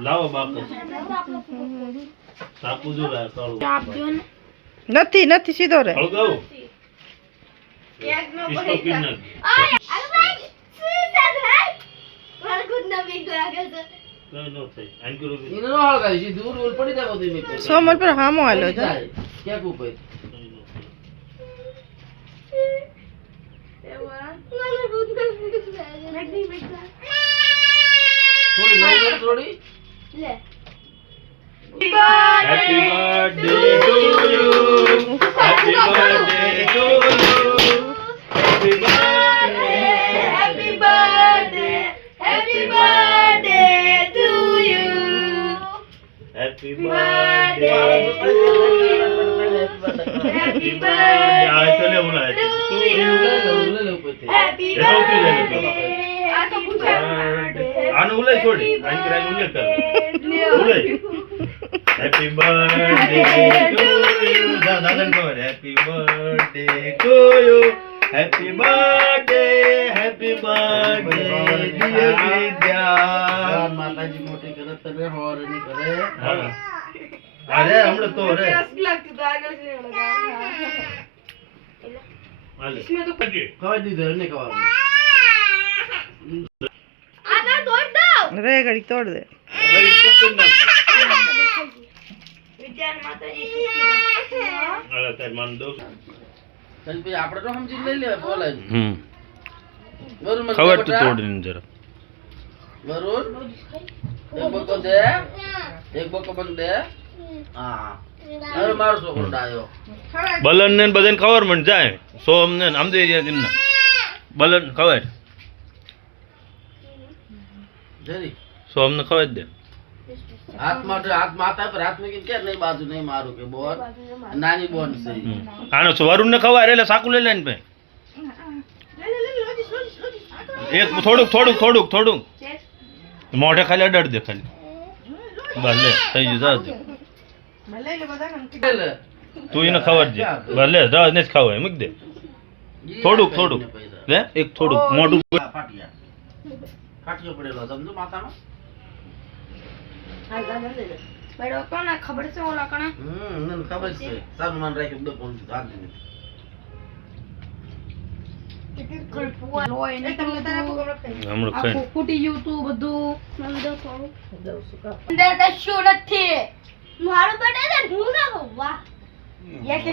લાવો બાપુ સાપુ જો લા કાળું આપજો ને નથી નથી સીધો રે હળગાવો એક નો ઇસકો પડી પીન ગયા નાખ ઓય અરે ભાઈ સીધા ભાઈ માર ખુદ ના બીક લાગે છે નો થઈ આન કરો ઈને નો હળગાવી છે દૂર દૂર પડી જાય બધું મેં સોમલ પર હામો આલ્યો છે ક્યાંક ઉપર માર ખુદ ના બીક લાગે નકડી બીક થોડી નજર થોડી લે happy birthday to you happy birthday to you happy birthday happy birthday to you happy birthday happy આ ચલે બોલા ટુ યુ લે ઉપરથી હેપી એ તો ઉતરી જાય ને. આ તો પૂછા આનું ઉલે છોડી આન કરાય ઉલે કર ઉલે હેપી બર્થડે ટુ યુ દાદા કહો happy birthday to you happy birthday dear Vidya માતાજી મોટી કરે તને હોર ની કરે હા અરે હમણાં તો રે લાગતું તો આગળ છે હાલે इसमें तो કવાઈ દીધો એને કવાનું आधा तोड़ दो રે ઘડી તોડ દે હવે તો કર નાખ विद्यान माताजी सुखी હાલે તાર માન દો તને પછી આપણે તો સમજી લઈ લેવા બોલાય વરુણ મને ખબર તો બેટા, તોડીને જરા વરુણ એક બકો દે એક બકો બંધ દે હા હવે મારો છોકરો ડાયો બલન ને બધાને ખબર મન જાય સોમ ને આમ દે દિન બલન ખબર જરી સોમ ને ખબર દે હાથ માટે હાથ માથા પર હાથ મૂકીને કે નહીં બાજુ નહીં મારું કે બોન નાની બોન છે આનો વરુણ ને ખબર એટલે સાકુ લઈ લે ને ભાઈ એક થોડુંક મોઢે ખાલી અડાડ દે ખાલી બસ લે થઈ ગયું જા લે. તું એને ખબર દે બસ લે જા ને જ ખાવ મૂક દે થોડુંક લે એક થોડુંક મોઢું ફાટિયા ફાટિયો પડેલો સમજો માથાનો बड़ो कौन है खबर से वो लकना મને ખબર છે સારું માન રાખ્યું દો ફોન હાથ દે લોય ને તમને તારા પકડ હમણાં ખાઈ ફૂટી ગયું તું બધું મને દો થોડું અંદર કશું નથી મારું બેટા હું ના વાહ યે કે